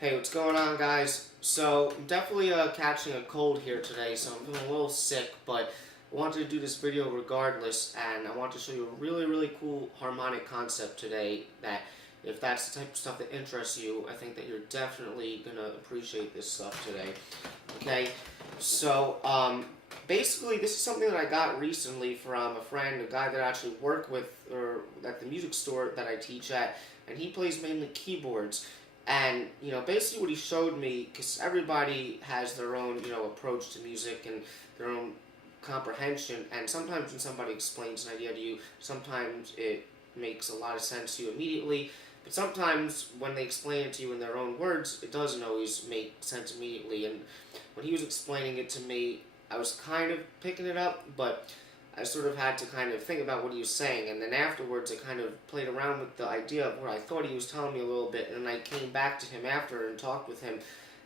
Hey, what's going on, guys? So, I'm definitely catching a cold here today, so I'm feeling a little sick, but I wanted to do this video regardless, and I want to show you a really cool harmonic concept today that if that's the type of stuff that interests you, I think that you're definitely going to appreciate this stuff today. Okay? So, basically, this is something that I got recently from a friend, a guy that I actually work with or at the music store that I teach at, and he plays mainly keyboards. And, basically what he showed me, because everybody has their own, approach to music and their own comprehension, and sometimes when somebody explains an idea to you, sometimes it makes a lot of sense to you immediately, but sometimes when they explain it to you in their own words, it doesn't always make sense immediately. And when he was explaining it to me, I was kind of picking it up, but I sort of had to kind of think about what he was saying, and then afterwards I kind of played around with the idea of what I thought he was telling me a little bit, and then I came back to him after and talked with him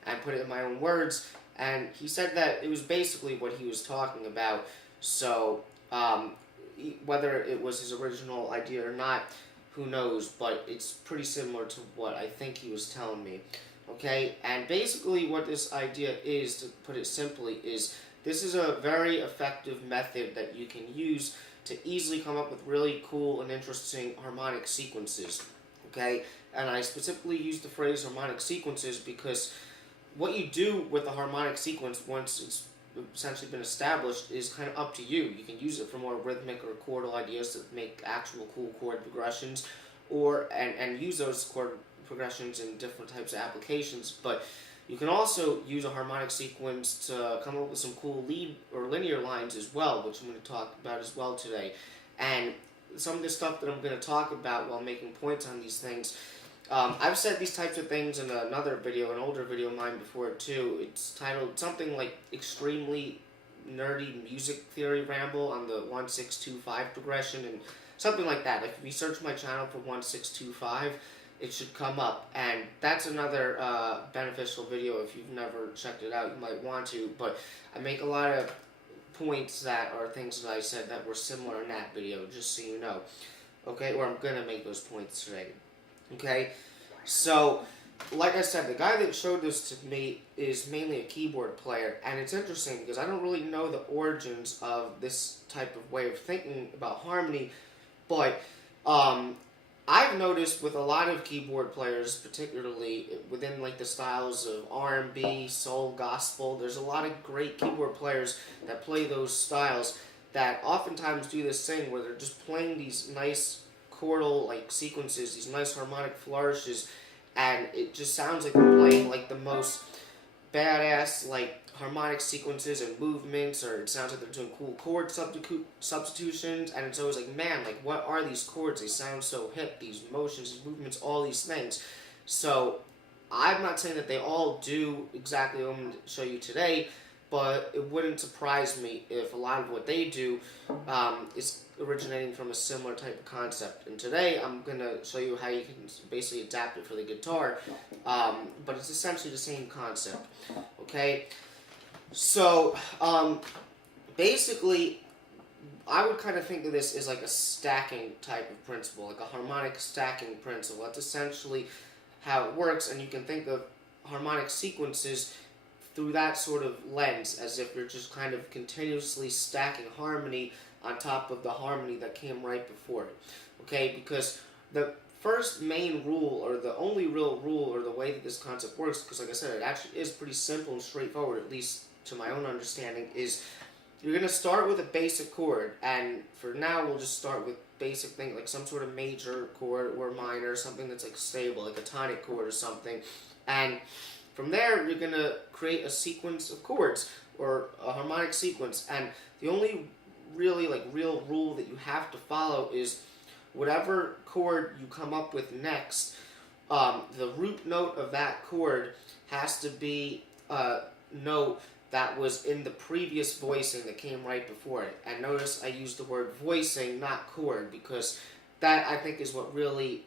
and put it in my own words, and he said that it was basically what he was talking about. So whether it was his original idea or not, who knows, but it's pretty similar to what I think he was telling me. Okay, and basically what this idea is, to put it simply, is this is a very effective method that you can use to easily come up with really cool and interesting harmonic sequences. Okay, and I specifically use the phrase harmonic sequences because what you do with a harmonic sequence once it's essentially been established is kind of up to you. You can use it for more rhythmic or chordal ideas to make actual cool chord progressions, or and use those chord progressions in different types of applications. But you can also use a harmonic sequence to come up with some cool lead or linear lines as well, which I'm going to talk about as well today. And some of the stuff that I'm going to talk about while making points on these things, I've said these types of things in another video, an older video of mine before too. It's titled something like Extremely Nerdy Music Theory Ramble on the 1625 progression, and something like that. Like if you search my channel for 1625, it should come up, and that's another beneficial video. If you've never checked it out, you might want to, but I make a lot of points that are things that I said that were similar in that video, just so you know. Okay, or I'm gonna make those points today. Okay, so like I said, the guy that showed this to me is mainly a keyboard player, and it's interesting because I don't really know the origins of this type of way of thinking about harmony, but I've noticed with a lot of keyboard players, particularly within like the styles of R&B, soul, gospel, there's a lot of great keyboard players that play those styles that oftentimes do this thing where they're just playing these nice chordal like sequences, these nice harmonic flourishes, and it just sounds like they're playing like the most badass like harmonic sequences and movements, or it sounds like they're doing cool chord substitutions, and it's always like, man, like what are these chords? They sound so hip, these motions, these movements, all these things. So I'm not saying that they all do exactly what I'm going to show you today, but it wouldn't surprise me if a lot of what they do is originating from a similar type of concept. And today I'm going to show you how you can basically adapt it for the guitar, but it's essentially the same concept. Okay, so basically I would kind of think of this as like a stacking type of principle, like a harmonic stacking principle. That's essentially how it works, and you can think of harmonic sequences through that sort of lens, as if you're just kind of continuously stacking harmony on top of the harmony that came right before it. Okay, because the first main rule, or the only real rule, or the way that this concept works, because like I said, it actually is pretty simple and straightforward, at least to my own understanding, is you're going to start with a basic chord, and for now we'll just start with basic thing, like some sort of major chord or minor, something that's like stable, like a tonic chord or something, and from there you're going to create a sequence of chords, or a harmonic sequence, and the only really like real rule that you have to follow is whatever chord you come up with next, the root note of that chord has to be a note that was in the previous voicing that came right before it. And notice I used the word voicing, not chord, because that I think is what really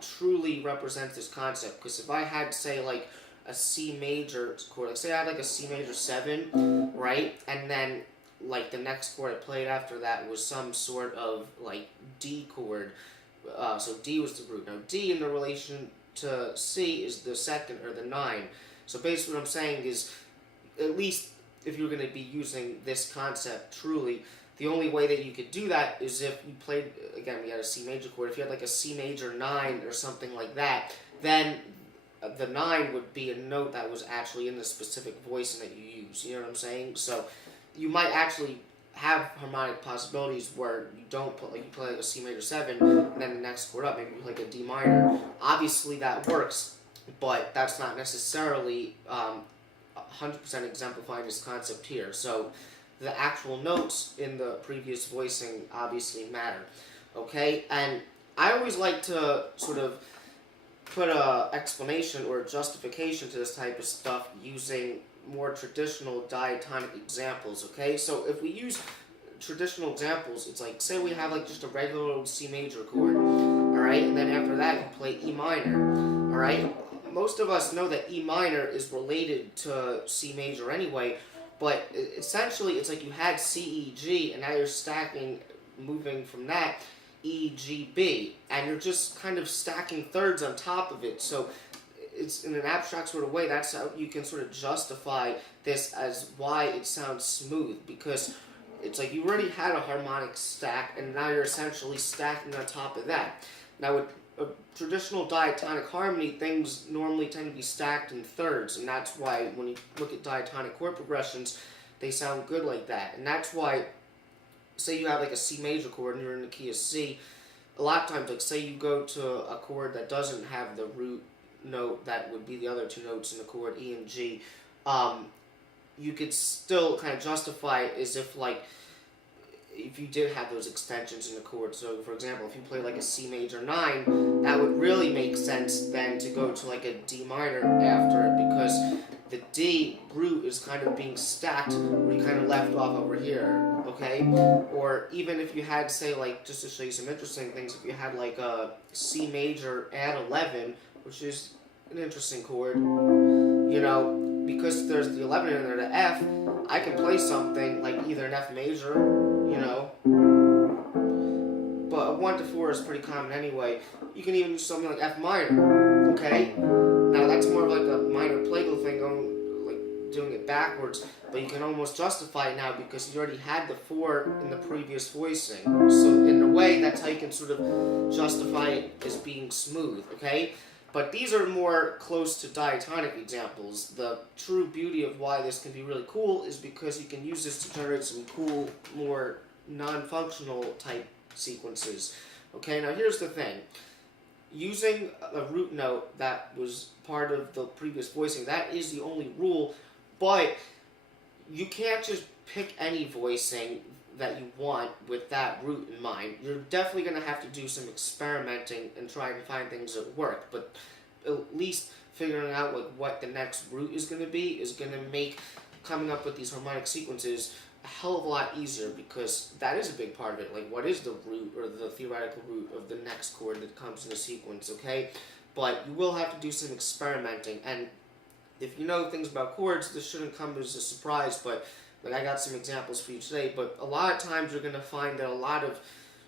truly represents this concept. Because if I had, say, like a C major chord, like say I had like a C major 7, right? And then like the next chord I played after that was some sort of like D chord. So D was the root. Now D in the relation to C is the second, or the 9. So basically what I'm saying is, at least if you're going to be using this concept truly, the only way that you could do that is if you played, again, we had a C major chord. If you had like a C major 9 or something like that, then the 9 would be a note that was actually in the specific voicing that you use. You know what I'm saying? So you might actually have harmonic possibilities where you don't put, like, you play like a C major 7, and then the next chord up, maybe you play like a D minor. Obviously that works, but that's not necessarily 100% exemplifying this concept here. So the actual notes in the previous voicing obviously matter. Okay? And I always like to sort of put a explanation or a justification to this type of stuff using more traditional diatonic examples. Okay? So if we use traditional examples, it's like, say we have like just a regular old C major chord, alright? And then after that you play E minor, alright? Most of us know that E minor is related to C major anyway, but essentially it's like you had C, E, G, and now you're stacking, moving from that, E, G, B, and you're just kind of stacking thirds on top of it. So it's, in an abstract sort of way, that's how you can sort of justify this as why it sounds smooth, because it's like you already had a harmonic stack, and now you're essentially stacking on top of that. Now with a traditional diatonic harmony, things normally tend to be stacked in thirds, and that's why when you look at diatonic chord progressions, they sound good like that. And that's why, say you have like a C major chord and you're in the key of C, a lot of times, like say you go to a chord that doesn't have the root note that would be the other two notes in the chord, E and G, you could still kind of justify it as if, like, if you did have those extensions in the chord. So for example, if you play like a C major 9, that would really make sense then to go to like a D minor after it, because the D root is kind of being stacked where you kind of left off over here, okay? Or even if you had, say, like, just to show you some interesting things, if you had like a C major add 11, which is an interesting chord, you know, because there's the 11 in there, the F, I can play something like either an F major, you know, but a 1 to 4 is pretty common anyway. You can even do something like F minor, okay? Now that's more of like a minor plagal thing, going, like, doing it backwards, but you can almost justify it now because you already had the 4 in the previous voicing. So in a way, that's how you can sort of justify it as being smooth, okay? But these are more close to diatonic examples. The true beauty of why this can be really cool is because you can use this to generate some cool, more non-functional type sequences. Okay, now here's the thing. Using a root note that was part of the previous voicing, that is the only rule, but you can't just pick any voicing that you want with that root in mind. You're definitely going to have to do some experimenting and trying to find things that work, but at least figuring out like what the next root is going to make coming up with these harmonic sequences a hell of a lot easier, because that is a big part of it. Like, what is the root or the theoretical root of the next chord that comes in the sequence, okay? But you will have to do some experimenting, and if you know things about chords, this shouldn't come as a surprise, but like, I got some examples for you today, but a lot of times you're going to find that a lot of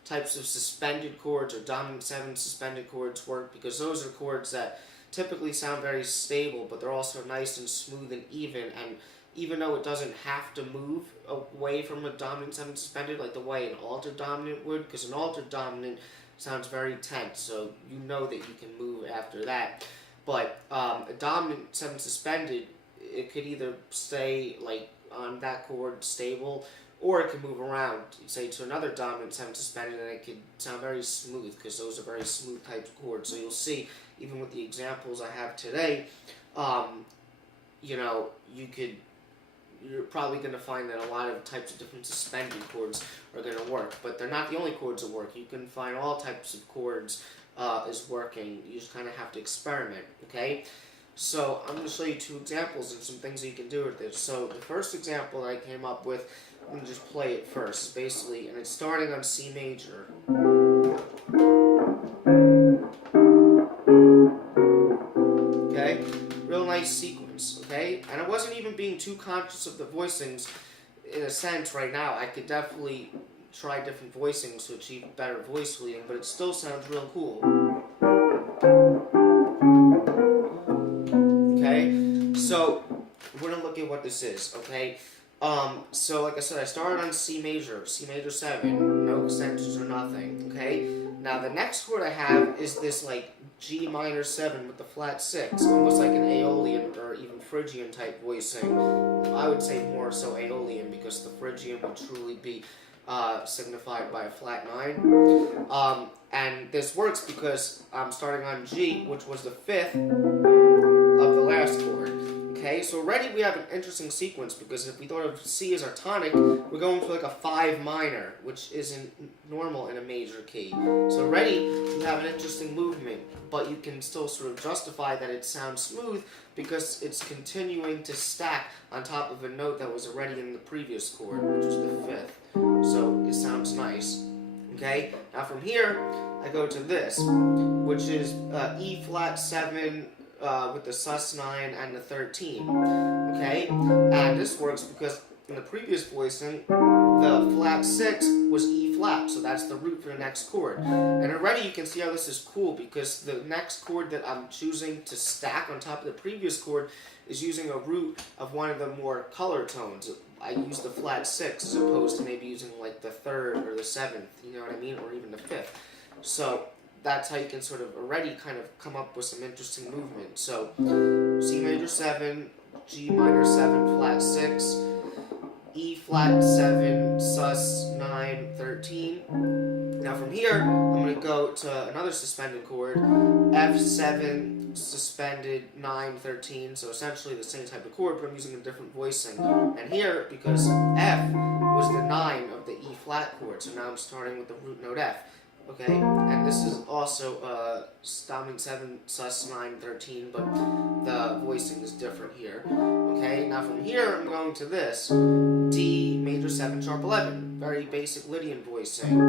types of suspended chords or dominant 7 suspended chords work, because those are chords that typically sound very stable, but they're also nice and smooth and even, and even though it doesn't have to move away from a dominant 7 suspended like the way an altered dominant would, because an altered dominant sounds very tense, so you know that you can move after that. But a dominant 7 suspended, it could either stay like on that chord stable, or it can move around, say, to another dominant 7 suspended, and it could sound very smooth, because those are very smooth types of chords. So you'll see, even with the examples I have today, you know, you're probably going to find that a lot of types of different suspended chords are going to work, but they're not the only chords that work. You can find all types of chords as working. You just kind of have to experiment, okay? So I'm going to show you 2 examples and some things that you can do with this. So the first example that I came up with, I'm going to just play it first, basically, and it's starting on C major. Okay? Real nice sequence, okay? And I wasn't even being too conscious of the voicings in a sense right now. I could definitely try different voicings to achieve better voice leading, but it still sounds real cool. So we're gonna look at what this is, okay? So like I said, I started on C major 7, no extensions or nothing, okay? Now the next chord I have is this like G minor 7 with the flat 6, almost like an Aeolian or even Phrygian type voicing. I would say more so Aeolian because the Phrygian would truly be signified by a flat 9. And this works because I'm starting on G, which was the 5th of the last chord. Okay, so already we have an interesting sequence because if we thought of C as our tonic, we're going for like a 5 minor, which isn't normal in a major key. So already you have an interesting movement, but you can still sort of justify that it sounds smooth because it's continuing to stack on top of a note that was already in the previous chord, which was the 5th. So it sounds nice. Okay, now from here I go to this, which is E flat 7 with the sus9 and the 13. Okay, and this works because in the previous voicing the flat 6 was E flat, so that's the root for the next chord. And already you can see how this is cool because the next chord that I'm choosing to stack on top of the previous chord is using a root of one of the more color tones. I use the flat 6 as opposed to maybe using like the 3rd or the 7th, you know what I mean, or even the 5th. So that's how you can sort of already kind of come up with some interesting movement. So C major 7, G minor 7, flat 6, E flat 7, sus 9, 13. Now from here, I'm going to go to another suspended chord, F7, suspended 9, 13, so essentially the same type of chord, but I'm using a different voicing. And here, because F was the 9 of the E flat chord, so now I'm starting with the root note F. Okay, and this is also dominant 7, sus 9, 13, but the voicing is different here. Okay, now from here I'm going to this, D major 7 sharp 11, very basic Lydian voicing.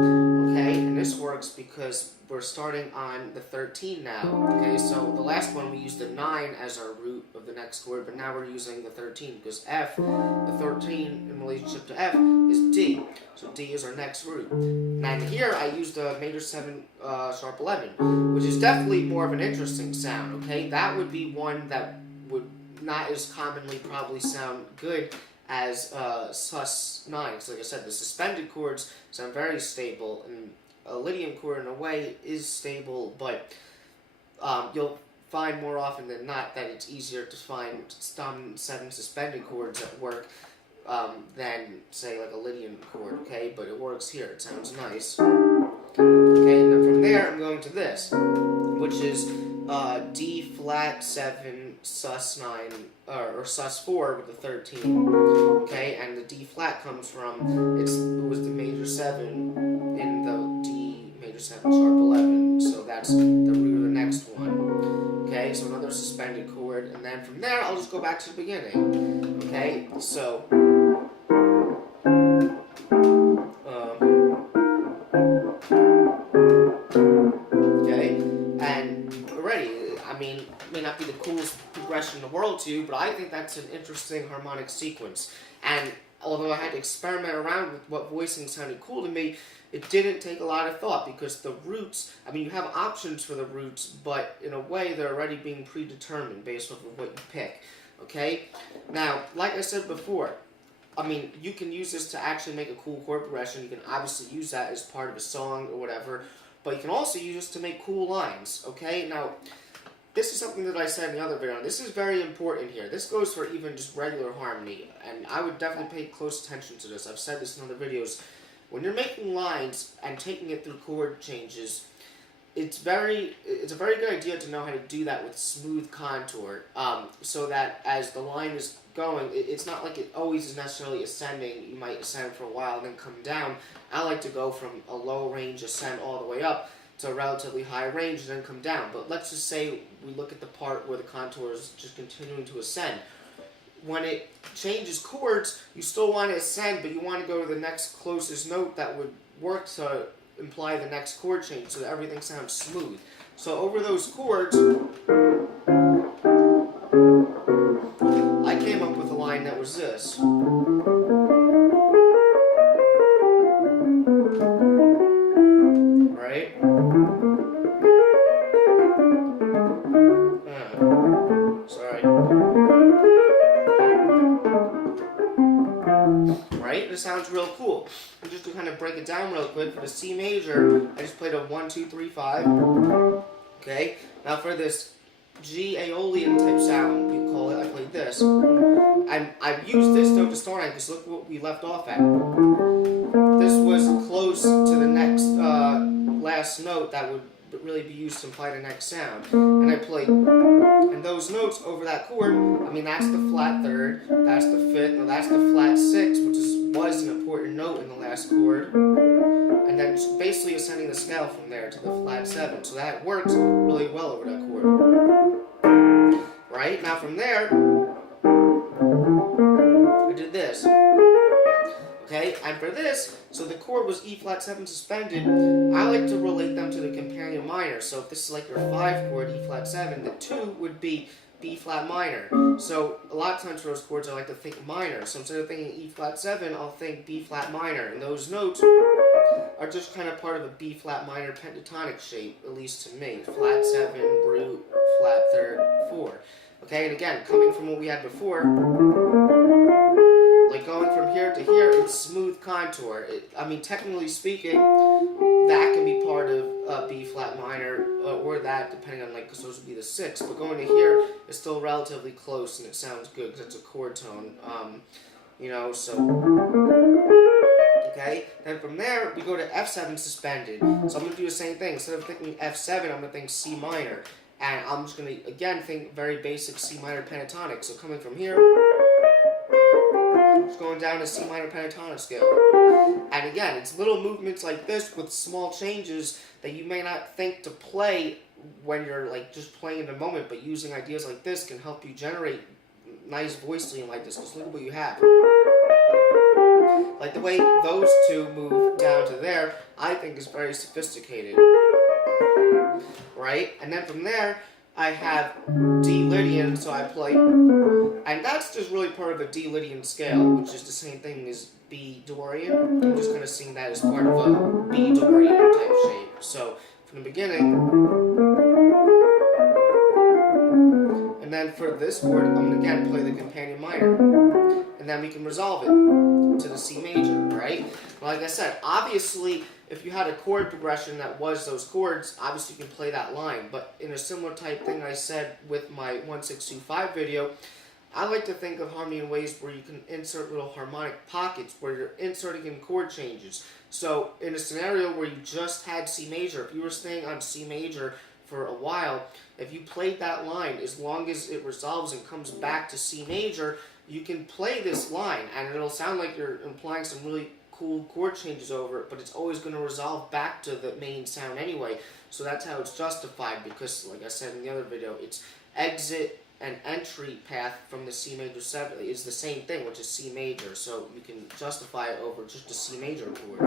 Okay, and this works because we're starting on the 13 now. Okay, so the last one we used the 9 as our root of the next chord, but now we're using the 13 because F, the 13 in relationship to F, is D. So D is our next root. And here I used a major 7 sharp 11, which is definitely more of an interesting sound. Okay, that would be one that would not as commonly probably sound good as sus 9. So like I said, the suspended chords sound very stable, and a Lydian chord in a way is stable, but you'll find more often than not that it's easier to find dominant 7 suspended chords that work than, say, like a Lydian chord, okay? But it works here. It sounds nice. Okay, and then from there, I'm going to this, which is D flat 7, sus 9, or sus 4 with the 13. Okay, and the D flat comes from, it was the major 7 in the D major 7 sharp 11, so that's the root of the next one. Okay, so another suspended chord, and then from there, I'll just go back to the beginning. Okay, so may not be the coolest progression in the world to you, but I think that's an interesting harmonic sequence. And although I had to experiment around with what voicing sounded cool to me, it didn't take a lot of thought because the roots, I mean, you have options for the roots, but in a way they're already being predetermined based off of what you pick. Okay? Now, like I said before, I mean, you can use this to actually make a cool chord progression. You can obviously use that as part of a song or whatever, but you can also use this to make cool lines. Okay? Now, this is something that I said in the other video. This is very important here. This goes for even just regular harmony, and I would definitely pay close attention to this. I've said this in other videos. When you're making lines and taking it through chord changes, it's a very good idea to know how to do that with smooth contour, so that as the line is going, it's not like it always is necessarily ascending. You might ascend for a while and then come down. I like to go from a low range ascend all the way up to a relatively high range and then come down. But let's just say we look at the part where the contour is just continuing to ascend. When it changes chords, you still want to ascend, but you want to go to the next closest note that would work to imply the next chord change so that everything sounds smooth. So over those chords, I came up with a line that was this. Right? Sorry. kind of break it down real quick, for the C major, I just played a 1, 2, 3, 5. Okay, now for this G Aeolian type sound, you call it, I played this. I've used this note to start on because look what we left off at. This was close to the next last note that would really be used to imply the next sound. And I played, and those notes over that chord, I mean that's the flat third, that's the fifth, and that's the flat sixth, which was an important note in the last chord. And then just basically ascending the scale from there to the flat 7. So that works really well over that chord. Right? Now from there, I did this. Okay, and for this, so the chord was E flat 7 suspended. I like to relate them to the companion minor. So if this is like your 5 chord, E flat 7, the 2 would be B flat minor. So a lot of times for those chords I like to think minor. So instead of thinking E flat 7, I'll think B flat minor. And those notes are just kind of part of a B flat minor pentatonic shape, at least to me. Flat 7, brute, flat third, 4. Okay, and again, coming from what we had before, like going from here to here, it's smooth contour. I mean, technically speaking, that can be part of B flat minor, or that, depending on, like, because those would be the 6. But going to here is still relatively close, and it sounds good because it's a chord tone. You know, so. Okay, then from there, we go to F7 suspended. So I'm going to do the same thing. Instead of thinking F7, I'm going to think C minor. And I'm just going to, again, think very basic C minor pentatonic. So coming from here, just going down to C minor pentatonic scale. And again, it's little movements like this with small changes that you may not think to play when you're like just playing in the moment, but using ideas like this can help you generate nice voicing like this. Because look at what you have. Like the way those two move down to there, I think is very sophisticated. Right? And then from there, I have D Lydian, so I play, and that's just really part of a D Lydian scale, which is the same thing as B Dorian. I'm just going to sing that as part of a B Dorian type shape. So from the beginning, and then for this chord, I'm going to again play the companion minor, and then we can resolve it to the C major, right? Like I said, obviously, if you had a chord progression that was those chords, obviously you can play that line. But in a similar type thing I said with my 1625 video, I like to think of harmony in ways where you can insert little harmonic pockets where you're inserting in chord changes. So in a scenario where you just had C major, if you were staying on C major for a while, if you played that line, as long as it resolves and comes back to C major, you can play this line and it'll sound like you're implying some really cool chord changes over it, but it's always going to resolve back to the main sound anyway. So that's how it's justified, because like I said in the other video, it's exit and entry path from the C major 7 is the same thing, which is C major. So you can justify it over just a C major chord.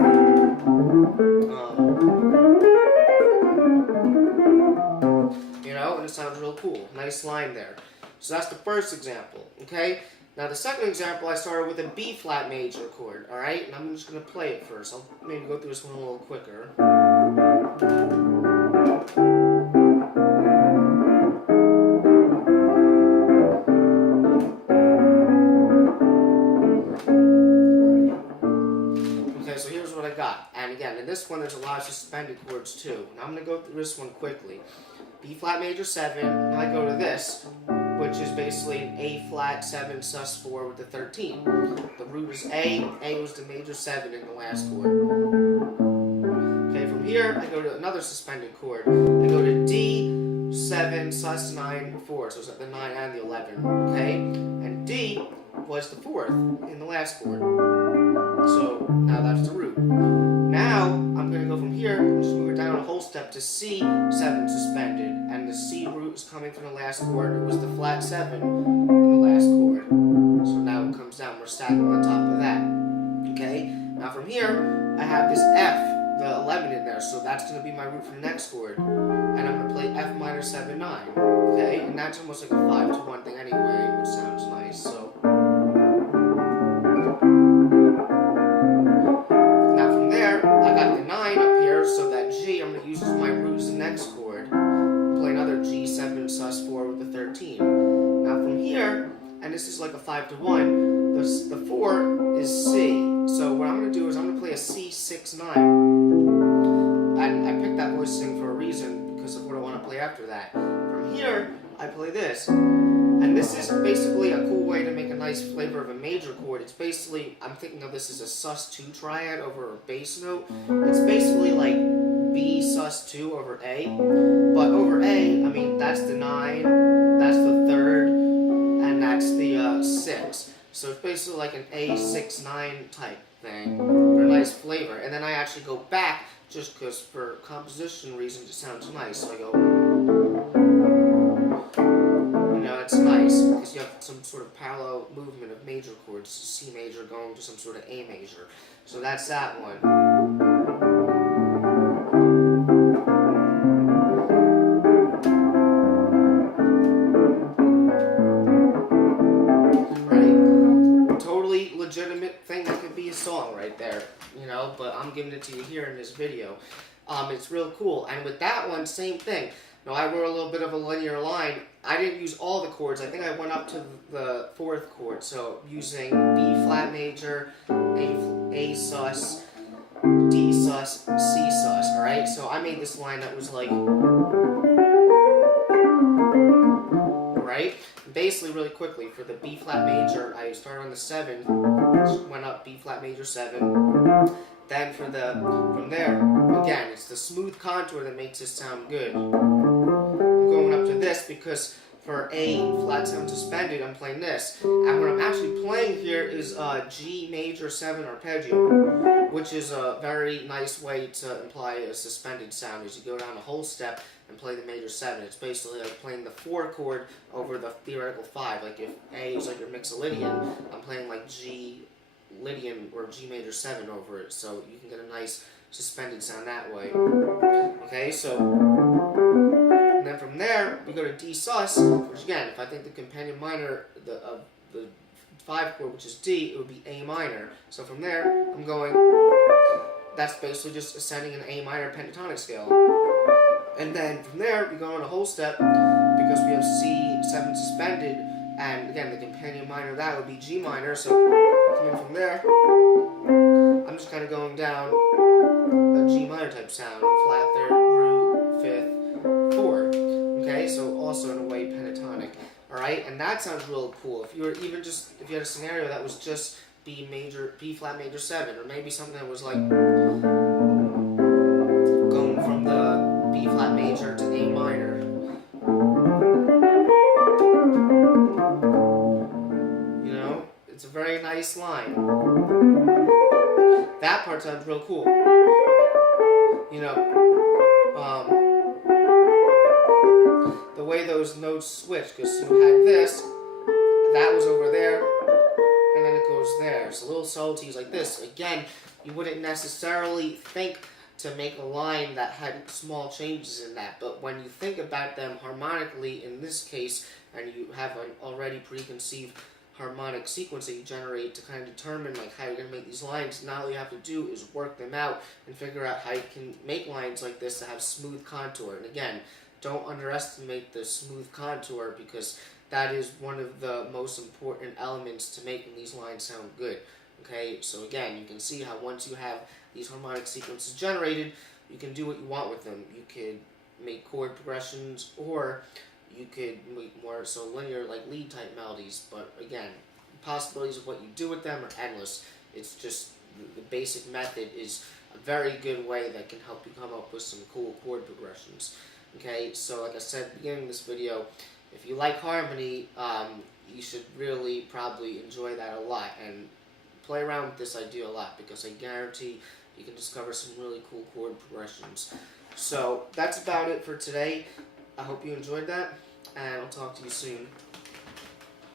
You know, and it sounds real cool. Nice line there. So that's the first example, okay? Now the second example, I started with a B flat major chord, alright? And I'm just going to play it first. I'll maybe go through this one a little quicker. Okay, so here's what I got. And again, in this one there's a lot of suspended chords too. And I'm going to go through this one quickly. B flat major 7, and I go to this, which is basically an A flat 7 sus 4 with the 13. The root is A was the major 7 in the last chord. Okay, from here I go to another suspended chord. I go to D 7 sus 9 4, so it's at the 9 and the 11. Okay, and D was the 4th in the last chord. So now that's the root. Now I'm going to go from here and just move it down a whole step to C 7 suspended, and the C root is coming from the last chord. It was the flat 7 in the last chord. So now it comes down, we're stacking on top of that. Okay? Now from here, I have this F, the 11 in there, so that's going to be my root for the next chord. And I'm going to play F minor 7 9. Okay? And that's almost like a 5-to-1 thing anyway, which sounds nice. So so that G I'm going to use as my root as the next chord. Play another G 7 sus 4 with the 13. Now from here, and this is like a 5-to-1, the 4 is C. So what I'm going to do is I'm going to play a C6-9. And I picked that voicing for a reason because of what I want to play after that. From here, I play this. And this is basically a cool way to make a nice flavor of a major chord. It's basically, I'm thinking of this as a sus2 triad over a bass note. It's basically like B sus2 over A. But over A, I mean, that's the 9, that's the 3rd, and that's the 6. So it's basically like an A6-9 type thing for a nice flavor. And then I actually go back just because for composition reasons it sounds nice. So I go, it's nice because you have some sort of parallel movement of major chords, C major going to some sort of A major. So that's that one. Right? Totally legitimate thing that could be a song right there, but I'm giving it to you here in this video. It's real cool. And with that one, same thing. Now, I wrote a little bit of a linear line. I didn't use all the chords. I think I went up to the 4th chord. So, using B flat major, A sus, D sus, C sus, alright? So, I made this line that was like, right? Basically, really quickly, for the B flat major, I started on the 7th, went up B flat major 7. Then from there, again, it's the smooth contour that makes it sound good. I'm going up to this because for A flat 7 suspended, I'm playing this. And what I'm actually playing here is G major 7 arpeggio, which is a very nice way to imply a suspended sound as you go down a whole step and play the major 7. It's basically like playing the 4 chord over the theoretical 5. Like if A is like your mixolydian, I'm playing like G Lydian or G major 7 over it, so you can get a nice suspended sound that way. Okay, so and then from there we go to D sus, which again, if I think the companion minor of the 5 chord, which is D, it would be A minor. So from there, I'm going. That's basically just ascending an A minor pentatonic scale. And then from there we go on a whole step because we have C7 suspended, and again the companion minor of that would be G minor. So coming from there, I'm just kind of going down a G minor type sound, flat 3rd, root, 5th, 4th. Okay, so also in a way pentatonic. All right, and that sounds really cool. If you were even just if you had a scenario that was just B flat major 7, or maybe something that was like going from the B flat major to A minor. It's a very nice line. That part sounds real cool. The way those notes switch, because you had this, that was over there, and then it goes there. So little subtleties like this. Again, you wouldn't necessarily think to make a line that had small changes in that, but when you think about them harmonically in this case, and you have an already preconceived harmonic sequence that you generate to kind of determine like how you're going to make these lines, now all you have to do is work them out and figure out how you can make lines like this that have smooth contour. And again, don't underestimate the smooth contour because that is one of the most important elements to making these lines sound good. Okay, so again, you can see how once you have these harmonic sequences generated, you can do what you want with them. You could make chord progressions, or you could make more so linear, like lead type melodies. But again, the possibilities of what you do with them are endless. It's just the basic method is a very good way that can help you come up with some cool chord progressions. Okay, so like I said at the beginning of this video, if you like harmony, you should really probably enjoy that a lot and play around with this idea a lot, because I guarantee you can discover some really cool chord progressions. So that's about it for today. I hope you enjoyed that, and I'll talk to you soon.